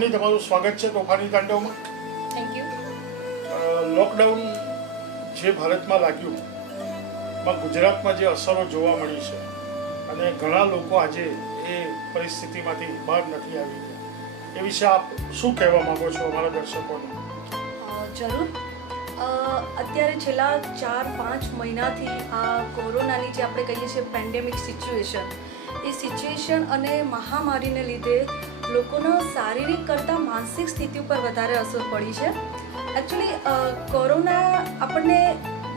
અવની તમારું સ્વાગત છે તોફાની તાંડવમાં. Thank you. લોકડાઉન જે ભારતમાં લાગ્યું માં ગુજરાતમાં જે અસરો જોવા મળી છે અને ઘણા લોકો આજે એ પરિસ્થિતિમાંથી બહાર નથી આવી ગયા, એ વિશે આપ શું કહેવા માંગો છો અમારા દર્શકોને? જરૂર. અત્યારે છેલ્લા 4-5 મહિનાથી આ કોરોનાની જે આપણે કહીએ છીએ પેન્ડેમિક સિચ્યુએશન, એ સિચ્યુએશન અને મહામારીને લીધે લોકોના શારીરિક કરતાં માનસિક સ્થિતિ ઉપર વધારે અસર પડી છે. એકચ્યુઅલી કોરોના આપણને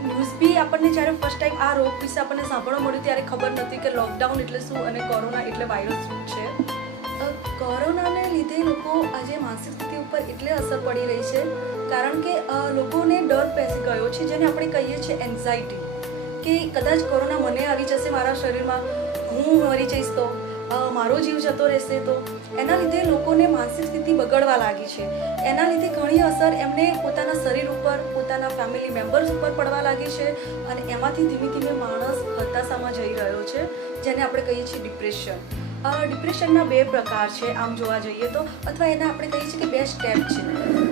ન્યૂઝ બી આપણને જ્યારે ફર્સ્ટ ટાઈમ આ રોગ વિશે આપણને સાંભળવા મળ્યું ત્યારે ખબર નથી કે લોકડાઉન એટલે શું અને કોરોના એટલે વાયરસ શું છે. કોરોનાને લીધે લોકો આજે માનસિક સ્થિતિ ઉપર એટલે અસર પડી રહી છે કારણ કે લોકોને ડર બેસી ગયો છે, જેને આપણે કહીએ છીએ એન્ઝાયટી, કે કદાચ કોરોના મને આવી જશે મારા શરીરમાં, હું મરી જઈશ તો, મારો જીવ જતો રહેશે તો. એના લીધે લોકોને માનસિક સ્થિતિ બગડવા લાગી છે. એના લીધે ઘણી અસર એમને પોતાના શરીર ઉપર, પોતાના ફેમિલી મેમ્બર્સ ઉપર પડવા લાગી છે અને એમાંથી ધીમે ધીમે માણસ હતાશામાં જઈ રહ્યો છે, જેને આપણે કહીએ છીએ ડિપ્રેશન. ડિપ્રેશનના 2 પ્રકાર છે આમ જોવા જઈએ તો, અથવા એના આપણે કહીએ છીએ કે 2 સ્ટેપ છે.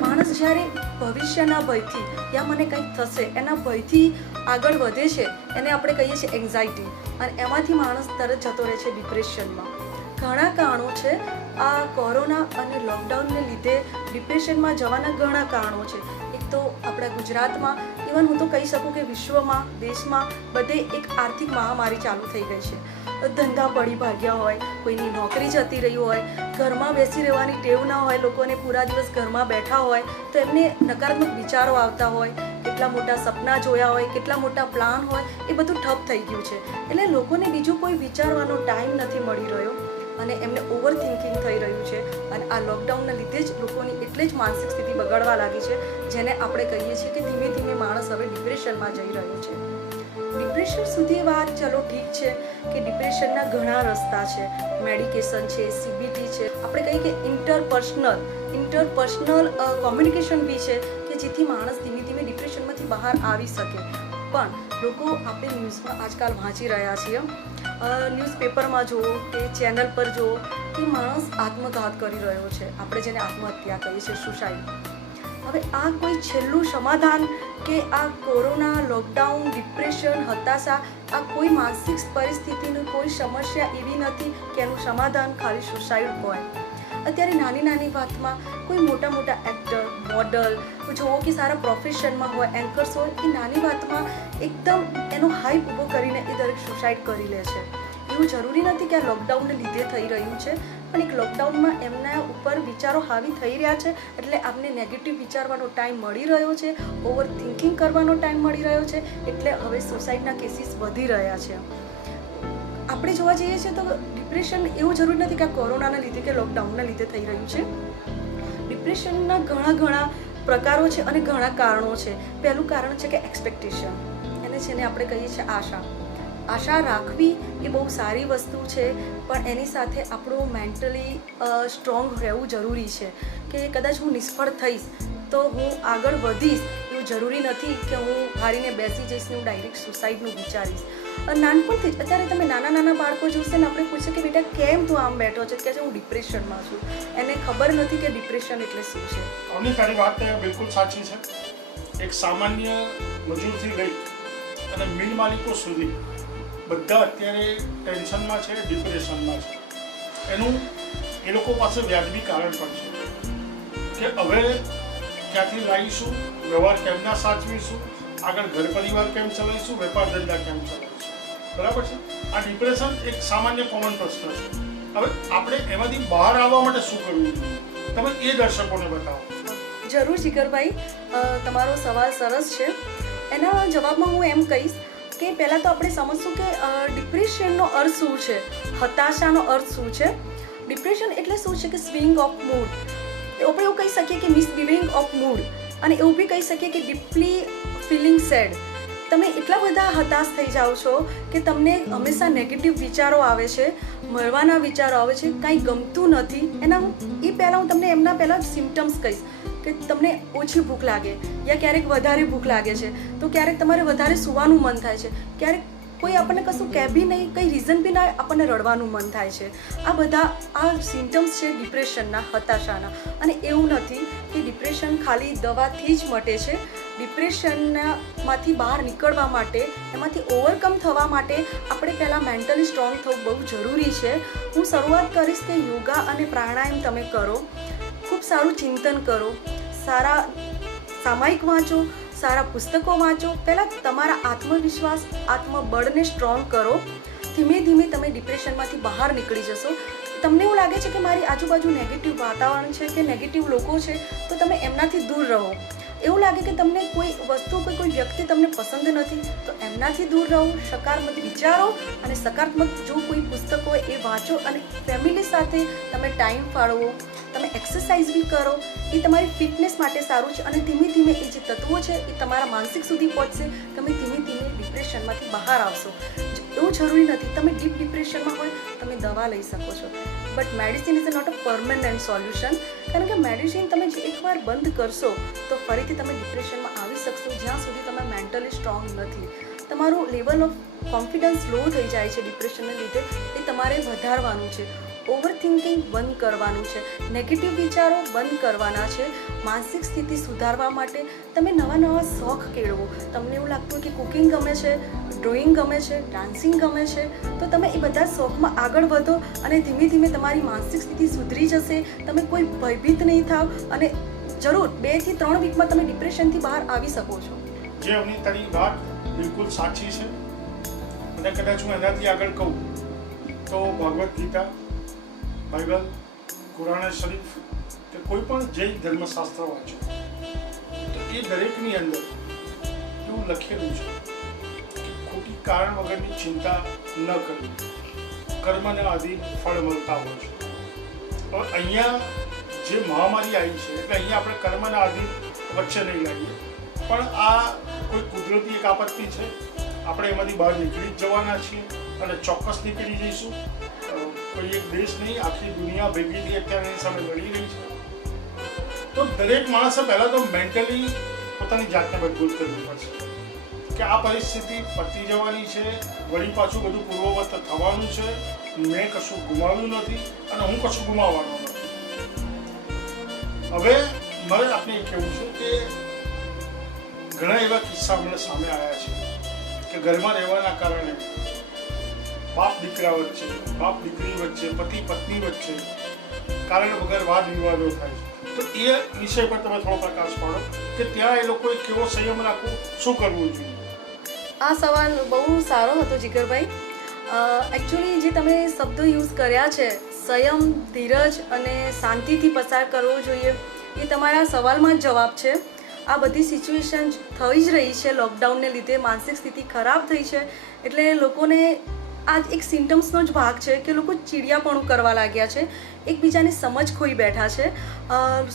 માણસ જ્યારે ભવિષ્યના ભયથી યા મને કંઈક થશે એના ભયથી આગળ વધે છે એને આપણે કહીએ છીએ એન્ઝાયટી, અને એમાંથી માણસ તરત જતો રહે છે ડિપ્રેશનમાં. ઘણા કારણો છે. આ કોરોના અને લોકડાઉનને લીધે ડિપ્રેશનમાં જવાના ઘણા કારણો છે. એક તો આપણા ગુજરાતમાં, ઇવન હું તો કહી શકું કે વિશ્વમાં, દેશમાં બધે એક આર્થિક મહામારી ચાલુ થઈ ગઈ છે. ધંધા પડી ભાગ્યા હોય, કોઈની નોકરી જતી રહી હોય, ઘરમાં બેસી રહેવાની ટેવ ના હોય, લોકોને પૂરા દિવસ ઘરમાં બેઠા હોય તો એમને નકારાત્મક વિચારો આવતા હોય, કેટલા મોટા સપના જોયા હોય, કેટલા મોટા પ્લાન હોય, એ બધું ઠપ થઈ ગયું છે. એટલે લોકોને બીજું કોઈ વિચારવાનો ટાઈમ નથી મળી રહ્યો અને એમને ઓવર થિંકિંગ થઈ રહ્યું છે. અને આ લોકડાઉનના લીધે જ લોકોની એટલે જ માનસિક સ્થિતિ બગડવા લાગી છે, જેને આપણે કહીએ છીએ કે ધીમે ધીમે માણસ હવે ડિપ્રેશનમાં જઈ રહ્યો છે. ડિપ્રેશન સુધી વાત ચલો ઠીક છે કે ડિપ્રેશનના ઘણા રસ્તા છે, મેડિકેશન છે, CBT છે, આપણે કહીએ કે ઇન્ટરપર્સનલ કોમ્યુનિકેશન બી છે કે જેથી માણસ ધીમે ધીમે ડિપ્રેશનમાંથી બહાર આવી શકે. પણ લોકો આપણે ન્યૂઝમાં આજકાલ વાંચી રહ્યા છીએ, ન્યૂઝપેપરમાં જુઓ કે ચેનલ પર જુઓ કે માણસ આત્મઘાત કરી રહ્યો છે, આપણે જેને આત્મહત્યા કહીએ છીએ, સુસાઇડ. હવે આ કોઈ છેલ્લું સમાધાન કે આ કોરોના, લોકડાઉન, ડિપ્રેશન, હતાશા, આ કોઈ માનસિક પરિસ્થિતિની કોઈ સમસ્યા એવી નથી કે એનું સમાધાન ખાલી સુસાઇડ હોય. અત્યારે નાની નાની વાતમાં કોઈ મોટા મોટા એક્ટર, મોડલ જુઓ કે સારા પ્રોફેશનમાં હોય, એન્કર્સ હોય, એ નાની વાતમાં એકદમ એનો હાઈપ ઊભો કરીને એ દરેક સુસાઇડ કરી લે છે. એવું જરૂરી નથી કે આ લોકડાઉનને લીધે થઈ રહ્યું છે, પણ એક લોકડાઉનમાં એમના ઉપર વિચારો હાવી થઈ રહ્યા છે એટલે આપને નેગેટિવ વિચારવાનો ટાઈમ મળી રહ્યો છે, ઓવર થિંકિંગ કરવાનો ટાઈમ મળી રહ્યો છે, એટલે હવે સુસાઇડના કેસીસ વધી રહ્યા છે. આપણે જોવા જઈએ છીએ તો ડિપ્રેશન એવું જરૂરી નથી કે આ કોરોનાના લીધે કે લોકડાઉનના લીધે થઈ રહ્યું છે. ડિપ્રેશનના ઘણા પ્રકારો છે અને ઘણા કારણો છે. પહેલું કારણ છે કે એક્સપેક્ટેશન, એને છે ને આપણે કહીએ છીએ આશા. આશા રાખવી એ બહુ સારી વસ્તુ છે, પણ એની સાથે આપણું મેન્ટલી સ્ટ્રોંગ રહેવું જરૂરી છે કે કદાચ હું નિષ્ફળ થઈશ તો હું આગળ વધીશ, એવું જરૂરી નથી કે હું હારીને બેસી જઈશ ને હું ડાયરેક્ટ સુસાઇડનું વિચારીશ. નાનપણથી જ અત્યારે તમે નાના બાળકો જોશે ને આપણે પૂછીએ કે બેટા કેમ તું આમ બેઠો છે, કે હું ડિપ્રેશનમાં છું. એને ખબર નથી કે ડિપ્રેશન એટલે શું છે. અવની તારી વાત બિલકુલ સાચી છે. એક સામાન્ય મજૂરથી લઈ અને મિલ માલિકો સુધી બધા અત્યારે ટેન્શનમાં છે, ડિપ્રેશનમાં છે. એનું એ લોકો પાસે વ્યાજબી કારણ પણ છે કે હવે ક્યાંથી લાવીશું, વ્યવહાર કેમના સાચવીશું, આગળ ઘર પરિવાર કેમ ચલાવીશું, વેપાર ધંધા કેમ ચલાવીશું. બરાબર છે. આ ડિપ્રેશન એક સામાન્ય કોમન પ્રશ્ન છે. હવે આપણે એમાંથી બહાર આવવા માટે શું કરવું જોઈએ, તમે એ દર્શકોને બતાવો. જરૂર જીગરભાઈ, તમારો સવાલ સરસ છે. એના જવાબમાં હું એમ કહીશ કે પહેલાં તો આપણે સમજશું કે ડિપ્રેશનનો અર્થ શું છે, હતાશાનો અર્થ શું છે. ડિપ્રેશન એટલે શું છે કે સ્વિંગ ઓફ મૂડ. આપણે એવું કહી શકીએ કે મિસબિહેવિંગ ઓફ મૂડ, અને એવું બી કહી શકીએ કે ડીપલી ફિલિંગ સેડ. તમે એટલા બધા હતાશ થઈ જાઓ છો કે તમને હંમેશા નેગેટિવ વિચારો આવે છે, મરવાના વિચારો આવે છે, કાંઈ ગમતું નથી. પહેલાં હું તમને એમના પહેલાં સિમ્ટમ્સ કહીશ કે તમને ઓછી ભૂખ લાગે યા ક્યારેક વધારે ભૂખ લાગે છે, તો ક્યારેક તમારે વધારે સૂવાનું મન થાય છે, ક્યારેક કોઈ આપણને કશું કહે બી નહીં, કંઈ રીઝન બી ના, આપણને રડવાનું મન થાય છે. આ બધા આ સિમ્ટમ્સ છે ડિપ્રેશનના, હતાશાના. અને એવું નથી કે ડિપ્રેશન ખાલી દવાથી જ મટે છે. ડિપ્રેશનમાંથી બહાર નીકળવા માટે, એમાંથી ઓવરકમ થવા માટે આપણે પહેલાં મેન્ટલી સ્ટ્રોંગ થવું બહુ જરૂરી છે. હું શરૂઆત કરીશ કે યોગા અને પ્રાણાયામ તમે કરો, ખૂબ સારું ચિંતન કરો, સારા સામાયિક વાંચો, સારા પુસ્તકો વાંચો. પહેલાં તમારા આત્મવિશ્વાસ, આત્મબળને સ્ટ્રોંગ કરો. ધીમે ધીમે તમે ડિપ્રેશનમાંથી બહાર નીકળી જશો. તમને એવું લાગે છે કે મારી આજુબાજુ નેગેટિવ વાતાવરણ છે કે નેગેટિવ લોકો છે, તો તમે એમનાથી દૂર રહો. એવું લાગે કે તમને કોઈ વસ્તુ કે કોઈ વ્યક્તિ તમને પસંદ નથી, તો એમનાથી દૂર રહો. સકારાત્મક વિચારો અને સકારાત્મક જો કોઈ પુસ્તક હોય એ વાંચો, અને ફેમિલી સાથે તમે ટાઈમ ફાળવો. તમે એક્સરસાઇઝ બી કરો, એ તમારી ફિટનેસ માટે સારું છે. અને ધીમે ધીમે એ જે તત્વો છે એ તમારા માનસિક સુધી પહોંચશે. તમે ધીમે ધીમે ડિપ્રેશનમાંથી બહાર આવશો. એવું જરૂરી નથી તમે ડીપ ડિપ્રેશનમાં હોય તમે દવા લઈ શકો છો, but medicine is not a permanent solution. કારણ કે મેડિસિન તમે જે એકવાર બંધ કરશો તો ફરીથી તમે ડિપ્રેશનમાં આવી શકશો, જ્યાં સુધી તમે મેન્ટલી સ્ટ્રોંગ નથી. તમારું લેવલ ઓફ કોન્ફિડન્સ લો થઈ જાય છે ડિપ્રેશનને લીધે, એ તમારે વધારવાનું છે. ઓવર થિંકિંગ બંધ કરવાનું છે, નેગેટિવ વિચારો બંધ કરવાના છે. માનસિક સ્થિતિ સુધારવા માટે તમે નવા નવા શોખ કેળવો. તમને એવું લાગતું હોય કે કુકિંગ ગમે છે, ડ્રોઈંગ ગમે છે, ડાન્સિંગ ગમે છે, તો તમે એ બધા શોખમાં આગળ વધો અને ધીમે ધીમે તમારી માનસિક સ્થિતિ સુધરી જશે. તમે કોઈ ભયભીત નહીં થાવ અને જરૂર 2 થી 3 વીકમાં તમે ડિપ્રેશનથી બહાર આવી શકો છો. જે અમની તારી વાત બિલકુલ સાચી છે. અને કદાચ હું એનાથી આગળ કહું તો ભગવદ્ ગીતા, બાઇબલ, કુરાન શરીફ કે કોઈ પણ જૈન ધર્મશાસ્ત્ર વાંચો તો એ દરેકની અંદર એવું લખેલું છે કે ખોટી કારણ વગરની ચિંતા ન કરવી, કર્મને આધીન ફળ મળતા હોય છે. હવે અહીંયા જે મહામારી આવી છે એટલે અહીંયા આપણે કર્મના આધીન વચ્ચે નહીં લાવીએ, પણ આ કોઈ કુદરતી એક આપત્તિ છે. આપણે એમાંથી બહાર નીકળી જ જવાના છીએ અને ચોક્કસ નીકળી જઈશું. કોઈ એક દેશ નહીં, આખી દુનિયા ભેગીથી અત્યારે એની સામે લડી રહી છે. તો દરેક માણસે પહેલાં તો મેન્ટલી પોતાની જાતને મજબૂત કરવી પડશે કે આ પરિસ્થિતિ પતી જવાની છે, વળી પાછું બધું પૂર્વવત થવાનું છે. મેં કશું ગુમાવ્યું નથી અને હું કશું ગુમાવવાનો નથી. હવે મારે આપણે એ કહેવું છે કે ઘણા એવા કિસ્સા મને સામે આવ્યા છે કે ઘરમાં રહેવાના કારણે બાપ દીકરા વચ્ચે, બાપ દીકરી વચ્ચે, પતિ પત્ની વચ્ચે કારણ વગર વાદ વિવાદો થાય છે. તો એ વિષય પર તમે થોડો પ્રકાશ પાડો કે ત્યાં એ લોકોએ કેવો સંયમ રાખવો, શું કરવું જોઈએ? આ સવાલ બહુ સારો હતો જીગરભાઈ. એકચ્યુઅલી જે તમે શબ્દો યુઝ કર્યા છે, સંયમ, ધીરજ અને શાંતિથી પસાર કરવો જોઈએ, એ તમારા સવાલમાં જ જવાબ છે. આ બધી સિચ્યુએશન થઈ જ રહી છે. લોકડાઉનને લીધે માનસિક સ્થિતિ ખરાબ થઈ છે, એટલે લોકોને આ એક સિમ્ટમ્સનો જ ભાગ છે કે લોકો ચીડિયાપણું કરવા લાગ્યા છે, એકબીજાની સમજ ખોઈ બેઠા છે.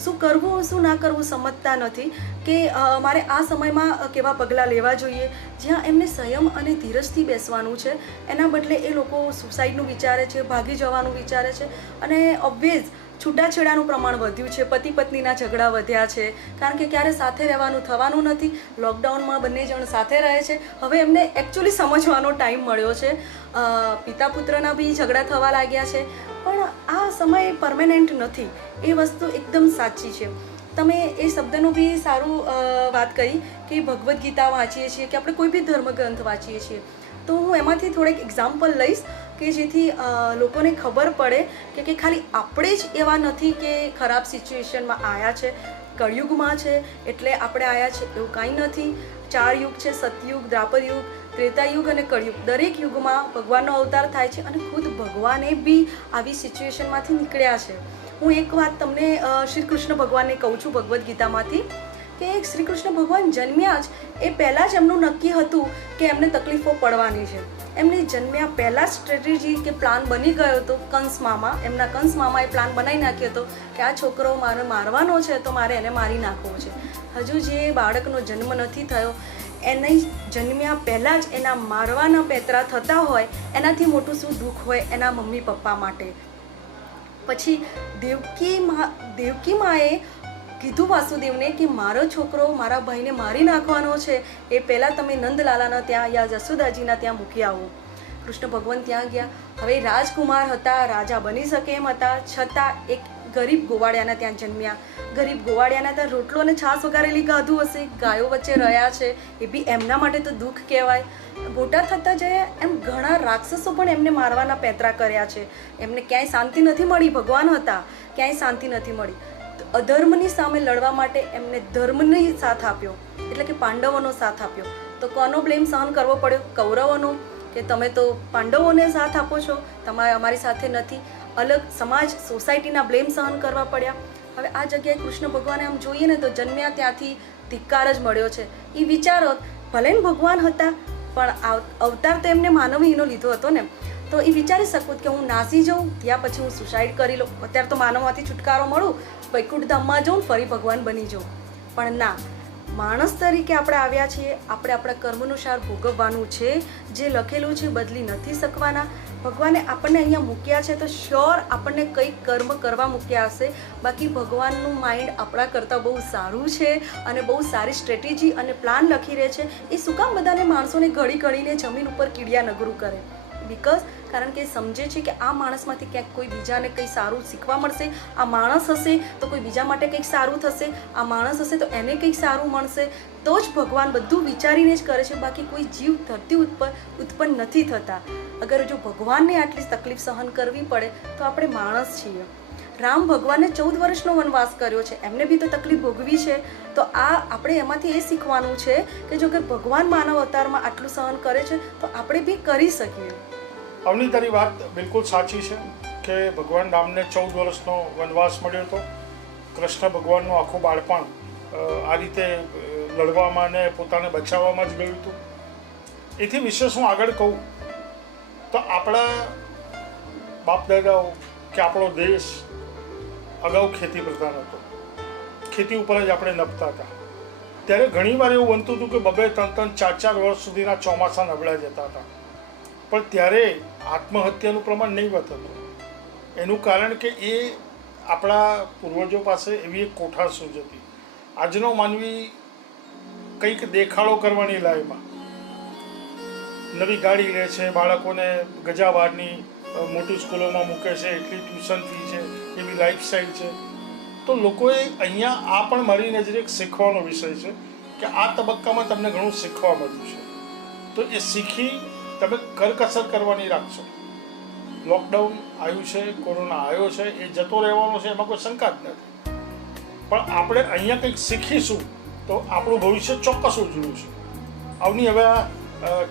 શું કરવું શું ના કરવું સમજતા નથી કે મારે આ સમયમાં કેવા પગલાં લેવા જોઈએ. જ્યાં એમને સંયમ અને ધીરજથી બેસવાનું છે, એના બદલે એ લોકો સુસાઇડનું વિચારે છે, ભાગી જવાનું વિચારે છે. અને ઓબ્વિયસ છૂટાછેડાનું પ્રમાણ વધ્યું છે, પતિ પત્નીના ઝઘડા વધ્યા છે, કારણ કે ક્યારે સાથે રહેવાનું થવાનું નથી. લોકડાઉનમાં બંને જણ સાથે રહે છે. હવે એમને એકચ્યુઅલી સમજવાનો ટાઈમ મળ્યો છે. પિતા પુત્રના બી ઝઘડા થવા લાગ્યા છે. પણ આ સમય પરમેનન્ટ નથી, એ વસ્તુ એકદમ સાચી છે. તમે એ શબ્દનું બી સારું વાત કરી કે ભગવદ્ ગીતા વાંચીએ છીએ કે આપણે કોઈ બી ધર્મગ્રંથ વાંચીએ છીએ, તો હું એમાંથી થોડેક એક્ઝામ્પલ લઈશ કે જેથી લોકોને ખબર પડે કે ખાલી આપણે જ એવા નથી કે ખરાબ સિચ્યુએશનમાં આવ્યા છે. કળયુગમાં છે એટલે આપણે આવ્યા છે એવું કાંઈ નથી. 4 યુગ છે, સતયુગ, દ્વાપર યુગ, ત્રેતાયુગ અને કળયુગ. દરેક યુગમાં ભગવાનનો અવતાર થાય છે અને ખુદ ભગવાને બી આવી સિચ્યુએશનમાંથી નીકળ્યા છે. હું એક વાત તમને શ્રી કૃષ્ણ ભગવાનને કહું છું ભગવદ્ ગીતામાંથી કે શ્રી કૃષ્ણ ભગવાન જન્મ્યા જ એ પહેલાં જ એમનું નક્કી હતું કે એમને તકલીફો પડવાની છે. એમને જન્મ્યા પહેલાં સ્ટ્રેટેજી કે પ્લાન બની ગયો હતો. એમના કંસ મામાએ પ્લાન બનાવી નાખ્યો હતો કે આ છોકરો મારે મારવાનો છે તો મારે એને મારી નાખવો છે. હજુ જે બાળકનો જન્મ નથી થયો એને જન્મ્યા પહેલાં જ એના મારવાના પેતરા થતા હોય, એનાથી મોટું શું દુઃખ હોય એના મમ્મી પપ્પા માટે. પછી દેવકી માએ કીધું વાસુદેવને કે મારો છોકરો મારા ભાઈને મારી નાખવાનો છે, એ પહેલાં તમે નંદલાલાના ત્યાં યા જસોદાજીના ત્યાં મૂકી આવો. કૃષ્ણ ભગવાન ત્યાં ગયા. હવે રાજકુમાર હતા, રાજા બની શકે એમ હતા, છતાં એક ગરીબ ગોવાળિયાના ત્યાં જન્મ્યા. ગરીબ ગોવાળિયાના ત્યાં રોટલો અને છાશ વગારેલી ગાધું હશે, ગાયો વચ્ચે રહ્યા છે, એ બી એમના માટે તો દુઃખ કહેવાય. મોટા થતા જયા એમ ઘણા રાક્ષસો પણ એમને મારવાના પેંતરા કર્યા છે. એમને ક્યાંય શાંતિ નથી મળી. ભગવાન હતા, ક્યાંય શાંતિ નથી મળી. અધર્મની સામે લડવા માટે એમને ધર્મની સાથ આપ્યો, એટલે કે પાંડવોનો સાથ આપ્યો. તો કોનો બ્લેમ સહન કરવો પડ્યો? કૌરવોનો, કે તમે તો પાંડવોને સાથ આપો છો, તમારે અમારી સાથે નથી. અલગ સમાજ સોસાયટીના બ્લેમ સહન કરવા પડ્યા. હવે આ જગ્યાએ કૃષ્ણ ભગવાને આમ જોઈએ ને તો જન્મ્યા ત્યાંથી ધિક્કાર જ મળ્યો છે. એ વિચારો ભલે ને ભગવાન હતા પણ અવતાર તો એમને માનવીનો લીધો હતો ને, તો એ વિચારી શકું કે હું નાસી જાઉં ત્યાં પછી હું સુસાઇડ કરી લઉં, અત્યારે તો માનવમાંથી છુટકારો મળું, વૈકુંઠ ધામમાં જાઉં, ફરી ભગવાન બની જાઉં. પણ ના, માણસ તરીકે આપણે આવ્યા છીએ, આપણે આપણા કર્મનુસાર ભોગવવાનું છે. જે લખેલું છે બદલી નથી શકવાના. ભગવાને આપણને અહીંયા મૂક્યા છે તો શ્યોર આપણને કંઈક કર્મ કરવા મૂક્યા હશે. બાકી ભગવાનનું માઇન્ડ આપણા કરતાં બહુ સારું છે અને બહુ સારી સ્ટ્રેટેજી અને પ્લાન લખી રહે છે. એ શું કામ બધાને માણસોને ઘડી ઘડીને જમીન ઉપર કીડિયા નગરું કરે? બિકોઝ કારણ કે સમજે છે કે આ માણસમાંથી ક્યાંક કોઈ બીજાને કંઈ સારું શીખવા મળશે. આ માણસ હશે તો કોઈ બીજા માટે કંઈક સારું થશે, આ માણસ હશે તો એને કંઈક સારું મળશે. તો જ ભગવાન બધું વિચારીને જ કરે છે. બાકી કોઈ જીવ ધરતી ઉત્પન્ન નથી થતા. અગર જો ભગવાનને આટલી તકલીફ સહન કરવી પડે તો આપણે માણસ છીએ. રામ ભગવાને 14 વર્ષનો વનવાસ કર્યો છે, એમને બી તો તકલીફ ભોગવી છે. તો આ આપણે એમાંથી એ શીખવાનું છે કે જો કે ભગવાન માનવ અવતારમાં આટલું સહન કરે છે તો આપણે બી કરી શકીએ. અવની તારી વાત બિલકુલ સાચી છે કે ભગવાન રામને 14 વર્ષનો વનવાસ મળ્યો હતો. કૃષ્ણ ભગવાનનું આખું બાળપણ આ રીતે લડવામાં અને પોતાને બચાવવામાં જ ગયું હતું. એથી વિશેષ હું આગળ કહું તો આપણા બાપ દાદાઓ કે આપણો દેશ અગાઉ ખેતી પ્રધાન હતો, ખેતી ઉપર જ આપણે નભતા હતા. ત્યારે ઘણીવાર એવું બનતું હતું કે 2-3, 4 વર્ષ સુધીના ચોમાસા નબળા જતા હતા. પણ ત્યારે આત્મહત્યાનું પ્રમાણ નહીવત હતું. એનું કારણ કે એ આપણા પૂર્વજો પાસે એવી એક કોઠાસૂઝ હતી. આજનો માનવી કંઈક દેખાડો કરવાની લાઈમાં નવી ગાડી લે છે, બાળકોને ગજાવારની મોટી સ્કૂલોમાં મૂકે છે, એટલી ટ્યુશન ફી છે, એવી લાઈફસ્ટાઈલ છે. તો લોકોએ અહીંયા આ પણ મારી નજરે એક શીખવાનો વિષય છે કે આ તબક્કામાં તમને ઘણું શીખવા મળ્યું છે. તો એ શીખી તમે કરકસર કરવાની રાખશો. લોકડાઉન આવ્યું છે, કોરોના આવ્યો છે, એ જતો રહેવાનો છે, એમાં કોઈ શંકા જ નથી. પણ આપણે અહીંયા કંઈક શીખીશું તો આપણું ભવિષ્ય ચોક્કસ ઉજળું છે. આવની હવે આ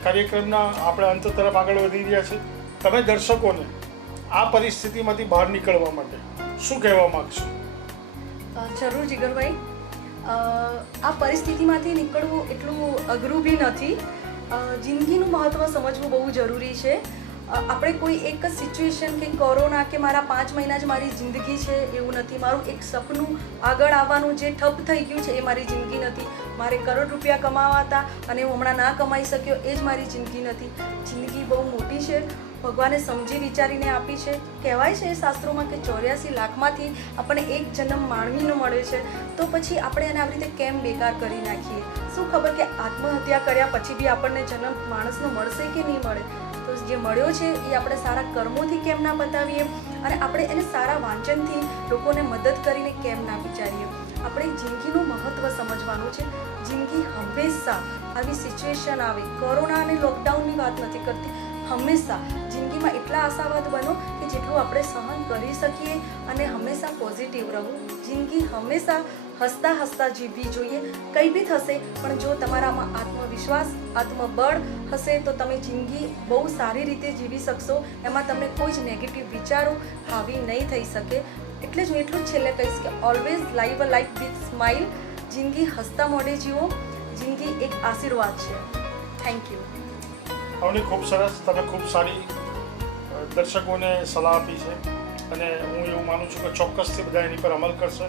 કાર્યક્રમના આપણે અંત તરફ આગળ વધી રહ્યા છે. તમે દર્શકોને આ પરિસ્થિતિમાંથી બહાર નીકળવા માટે શું કહેવા માગશો? જરૂર જીગરભાઈ, આ પરિસ્થિતિમાંથી નીકળવું એટલું અઘરું બી નથી. જિંદગીનું મહત્ત્વ સમજવું બહુ જરૂરી છે. આપણે કોઈ એક જ સિચ્યુએશન કે કોરોના કે મારા 5 મહિના જ મારી જિંદગી છે એવું નથી. મારું એક સપનું આગળ આવવાનું જે ઠપ થઈ ગયું છે એ મારી જિંદગી નથી. મારે કરોડ રૂપિયા કમાવા હતા અને હું હમણાં ના કમાઈ શક્યો એ જ મારી જિંદગી નથી. જિંદગી બહુ મોટી છે, ભગવાને સમજી વિચારીને આપી છે. કહેવાય છે શાસ્ત્રોમાં કે 84 લાખમાંથી આપણને એક જન્મ માનવીનો મળે છે. તો પછી આપણે એને આવી રીતે કેમ બેકાર કરી નાખીએ? શું ખબર કે આત્મહત્યા કર્યા પછી બી આપણને જન્મ માણસનો મળશે કે નહીં મળે? તો જે મળ્યો છે એ આપણે સારા કર્મોથી કેમ ના બતાવીએ અને આપણે એને સારા વાંચનથી લોકોને મદદ કરીને કેમ ના વિચારીએ? આપણે જિંદગીનું મહત્ત્વ સમજવાનું છે. જિંદગી હંમેશા આવી સિચ્યુએશન આવે, કોરોના અને લોકડાઉનની વાત નથી કરતી, હંમેશા જિંદગીમાં એટલા આશાવાદ બનો કે જેટલું આપણે સહન કરી શકીએ અને હંમેશા પોઝિટિવ રહો. જિંદગી હંમેશા હસતા હસતા જીવવી જોઈએ. કંઈ બી થશે પણ જો તમારામાં આત્મવિશ્વાસ, આત્મબળ હશે તો તમે જિંદગી બહુ સારી રીતે જીવી શકશો. એમાં તમને કોઈ જ નેગેટિવ વિચારો હાવી નહીં થઈ શકે. એટલે જ હું એટલું જ છેલ્લે કહીશ કે always live a life with smile. જિંદગી હસતા મોઢે જીવો. જિંદગી એક આશીર્વાદ છે. Thank you. અવની ખૂબ સરસ, તમે ખૂબ સારી દર્શકોને સલાહ આપી છે અને હું એવું માનું છું કે ચોક્કસથી બધા એની પર અમલ કરશે.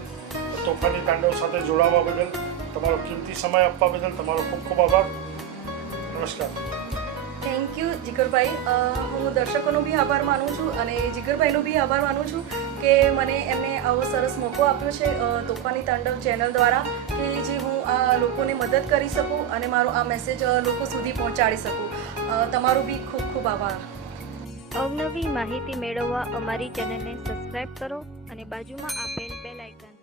તોફાની તાંડવ સાથે જોડાવા બદલ, તમારો કિંમતી સમય આપવા બદલ તમારો ખૂબ ખૂબ આભાર. નમસ્કાર. થેન્ક યુ જીગરભાઈ. હું દર્શકોનો બી આભાર માનું છું અને જીગરભાઈનો બી આભાર માનું છું કે મને એમને આવો સરસ મોકો આપ્યો છે તોફાની તાંડવ ચેનલ દ્વારા કે જે હું આ લોકોને મદદ કરી શકું અને મારો આ મેસેજ લોકો સુધી પહોંચાડી શકું. તમારો બી ખૂબ ખૂબ આભાર. અવનવી માહિતી મેળવવા અમારી ચેનલને સબસ્ક્રાઇબ કરો અને બાજુમાં આપેલ બેલ આઇકન